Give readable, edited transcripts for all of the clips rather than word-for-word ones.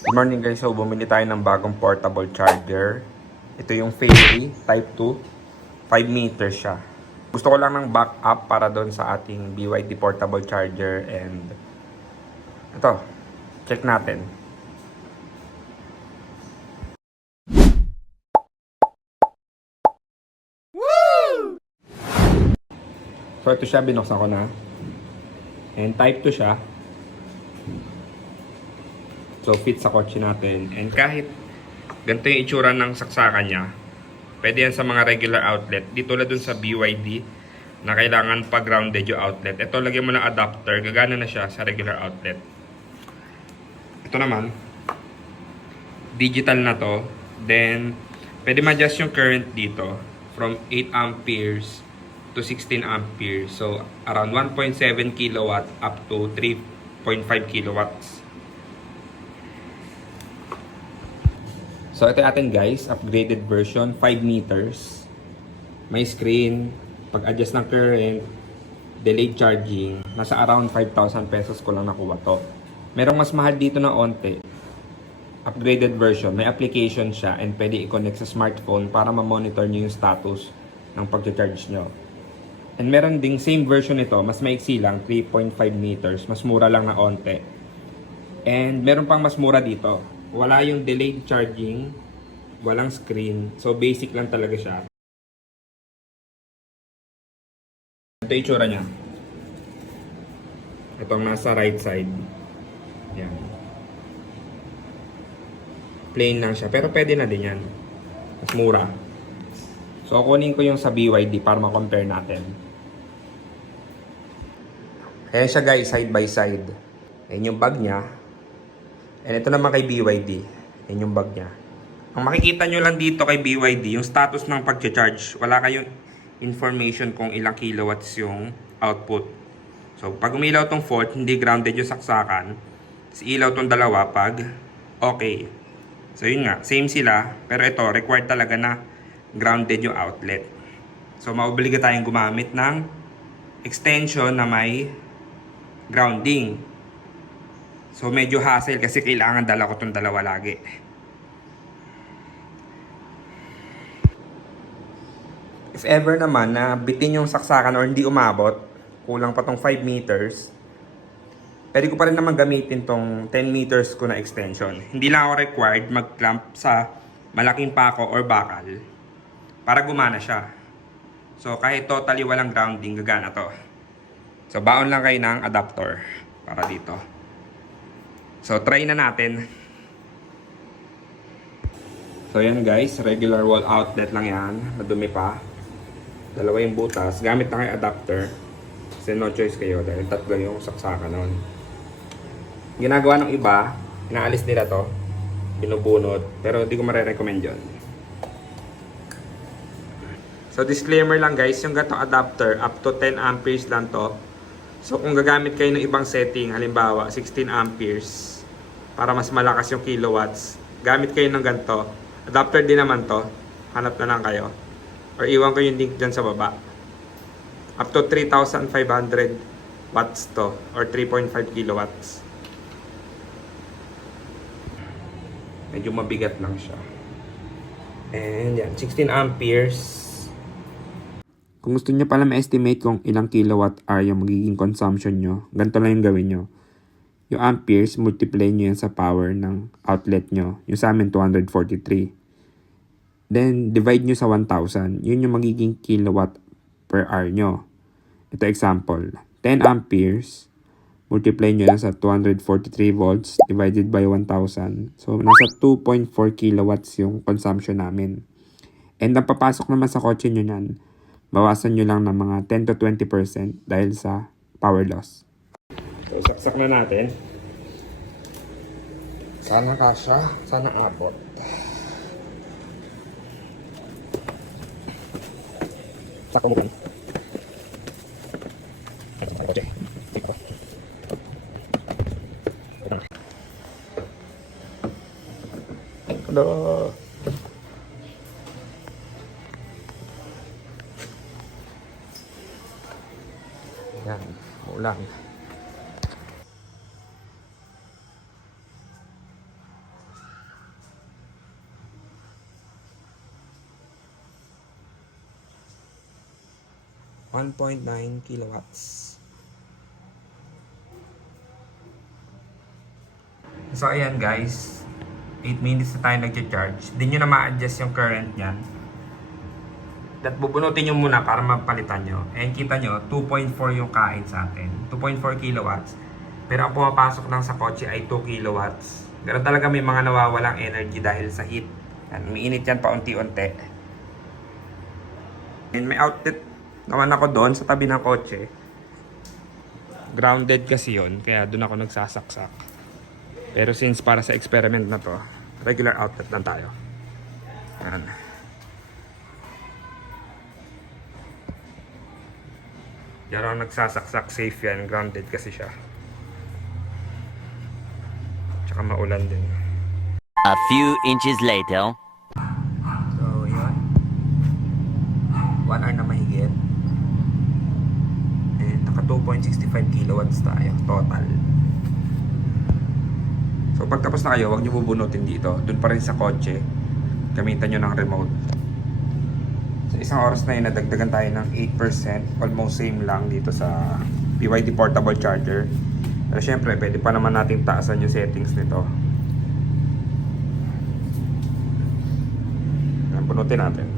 Good morning guys, so bumili tayo ng bagong portable charger. Ito yung Fairy Type 2, 5 meters siya. Gusto ko lang ng backup para doon sa ating BYD portable charger and ito, check natin. So ito siya, binuksan ko na. And Type 2 siya. So fit sa kotse natin. And kahit ganito yung itsura ng saksakan niya, pwede yan sa mga regular outlet. Dito na dun sa BYD na kailangan pa grounded yung outlet. Ito, lagyan mo ng adapter. Gagana na siya sa regular outlet. Ito naman, digital na to. Then, pwede ma-adjust yung current dito from 8 amperes to 16 amperes. So, around 1.7 kilowatt up to 3.5 kilowatts. So, ito atin guys, upgraded version, 5 meters. May screen, pag-adjust ng current, delayed charging. Nasa around 5,000 pesos ko lang nakuha to. Merong mas mahal dito na onte. Upgraded version, may application siya and pwede i-connect sa smartphone para ma-monitor nyo yung status ng pag-charge nyo. And meron ding same version nito, mas maiksi lang, 3.5 meters. Mas mura lang na onte. And meron pang mas mura dito. Wala yung delayed charging, walang screen. So basic lang talaga siya. Ito yung itsura niya. Itong nasa right side. Yan. Plain lang siya. Pero pwede na din yan. Mas mura. So kunin ko yung sa BYD para ma-compare natin. Ayan siya guys, side by side. Ayan yung bag niya. And ito naman kay BYD. Ayan yung bag niya. Ang makikita nyo lang dito kay BYD, yung status ng pag-charge. Wala kayong information kung ilang kilowatts yung output. So, pag umilaw tong fault, hindi grounded yung saksakan. Tapos ilaw tong dalawa pag okay. So, yun nga. Same sila. Pero ito, required talaga na grounded yung outlet. So, mauobliga tayong gumamit ng extension na may grounding. So, medyo hassle kasi kailangan dala ko itong dalawa lagi. If ever naman na bitin yung saksakan or hindi umabot, kulang pa tong 5 meters, pwede ko pa rin naman gamitin tong 10 meters ko na extension. Hindi lang ako required mag-clamp sa malaking pako or bakal para gumana siya. So, kahit totally walang grounding, gagana to. So, baon lang kayo ng adapter para dito. So, try na natin. So, yan guys. Regular wall outlet lang yan. Madumi pa. Dalawa yung butas. Gamit na kayo adapter. Kasi no choice kayo dahil tatlo yung saksakan nun. Ginagawa ng iba, inaalis nila to. Binubunot. Pero di ko marirecommend yun. So, disclaimer lang guys. Yung gatong adapter, up to 10 amperes lang to. So, kung gagamit kayo ng ibang setting, halimbawa, 16 amperes, para mas malakas yung kilowatts, gamit kayo ng ganito. Adapter din naman to. Hanap na lang kayo. Or iwan ko yung link dyan sa baba. Up to 3,500 watts to. Or 3.5 kilowatts. Medyo mabigat lang siya. And yan, 16 amperes. Kung gusto nyo pala ma-estimate kung ilang kilowatt hour yung magiging consumption nyo, ganito lang yung gawin nyo. Yung amperes, multiply nyo yan sa power ng outlet nyo. Yung sa amin, 243. Then, divide nyo sa 1,000. Yun yung magiging kilowatt per hour nyo. Ito example. 10 amperes, multiply nyo yan sa 243 volts divided by 1,000. So, nasa 2.4 kilowatts yung consumption namin. And ang papasok naman sa kotse nyo yan, bawasan nyo lang ng mga 10 to 20% dahil sa power loss. So, saksak na natin. Sana kasya, sana abot. Sakto mo kan. Okay. Ito. Hello. Yan, ulan. 1.9 kilowatts. So ayan guys, 8 minutes na tayo nag-charge. Hindi nyo na ma-adjust yung current nyan. At bubunutin nyo muna para mapalitan nyo. And kita nyo, 2.4 yung kain sa atin. 2.4 kilowatts. Pero ang pumapasok lang sa kotse ay 2 kilowatts. Pero talaga may mga nawawalang energy dahil sa heat. Yan, umiinit yan paunti-unti. And may outlet naman ako doon sa tabi ng kotse. Grounded kasi yon, kaya doon ako nagsasaksak. Pero since para sa experiment na to, regular outlet lang tayo. Yan. Diyan ako nagsasaksak, safe yan. Grounded kasi siya. Tsaka maulan din. A few inches later. So, yun. 1 hour na mahigit. And naka 2.65 kilowatts tayo total. So pag tapos na kayo, huwag nyo bubunutin dito. Doon pa rin sa kotse, gamitan nyo ng remote. Sa isang oras na yun, nadagdagan tayo ng 8%. Almost same lang dito sa BYD portable charger. Pero syempre, pwede pa naman natin taasan yung settings nito. Yan, bunutin natin.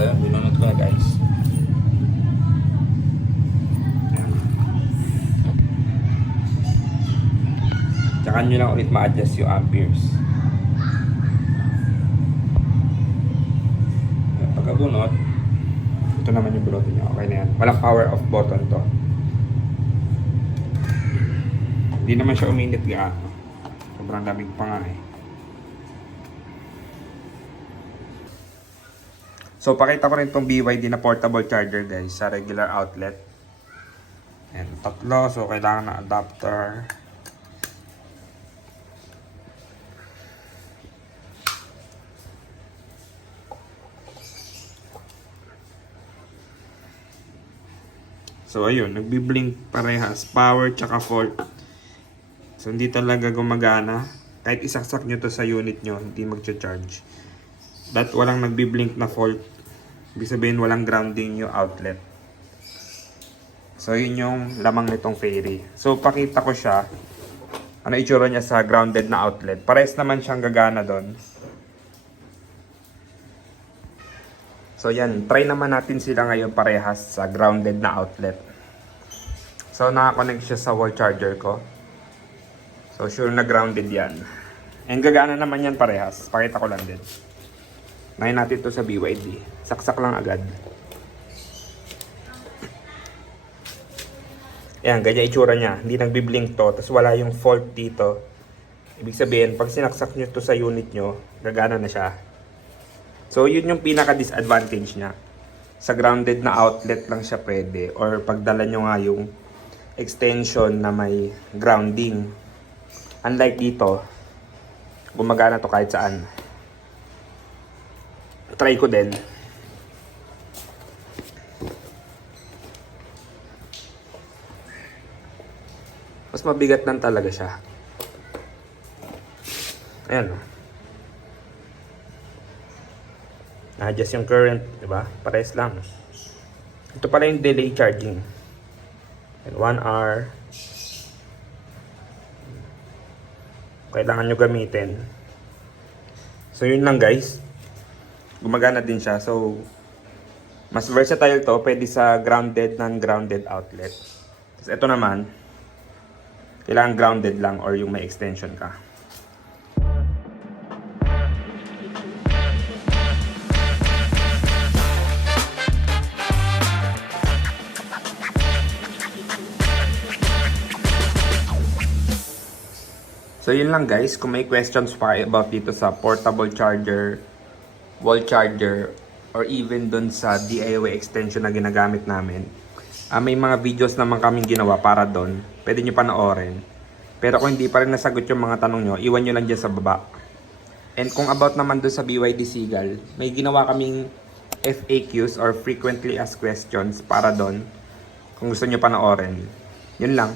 So yun, binunod ko na guys. Ayan. Tsaka nyo lang ulit ma-adjust yung amperes. Ayan, pagkabunot, ito naman yung bunutin nyo. Okay na yan. Walang power off button to. Hindi naman siya uminit gaano. Sobrang lamig pa nga eh. So, pakita ko rin itong BYD na portable charger guys sa regular outlet. Ayan, tatlo. So, kailangan ng adapter. So, ayun. Nagbi-blink parehas. Power tsaka fault. So, hindi talaga gumagana. Kahit isaksak nyo to sa unit nyo, hindi mag-charge. That walang nagbi-blink na fault. Ibig sabihin walang grounding yung outlet. So yun yung lamang nitong Fairy. So pakita ko siya. Ano itsura niya sa grounded na outlet. Pares naman siyang gagana doon. So yan, try naman natin sila ngayon parehas sa grounded na outlet. So nakakonect siya sa wall charger ko. So sure na grounded yan. And gagana naman yan parehas. Pakita ko lang din. Ngayon natin ito sa BYD. Saksak lang agad. Ayan, ganyan itsura niya. Hindi nagbi-blink to. Tapos wala yung fault dito. Ibig sabihin, pag sinaksak nyo to sa unit nyo, gagana na siya. So, yun yung pinaka-disadvantage niya. Sa grounded na outlet lang siya pwede. Or pagdala nyo nga yung extension na may grounding. Unlike dito, gumagana to kahit saan. Try ko din. Mas mabigat lang talaga siya. Ayan. Na-adjust yung current, diba? Pares lang. Ito pala yung delay charging. And 1 hour. Kailangan nyo gamitin. So yun lang guys. Gumagana din siya. So, mas versatile to. Pwede sa grounded, non-grounded outlet. Tapos ito naman, kailangan grounded lang or yung may extension ka. So yun lang guys. Kung may questions pa about dito sa portable charger, wall charger, or even dun sa DIY extension na ginagamit namin, may mga videos naman kaming ginawa para dun. Pwede nyo panoorin. Pero kung hindi pa rin nasagot yung mga tanong nyo, iwan nyo lang dyan sa baba. And kung about naman dun sa BYD Seagull, may ginawa kaming FAQs or frequently asked questions para doon kung gusto nyo panoorin. Yun lang.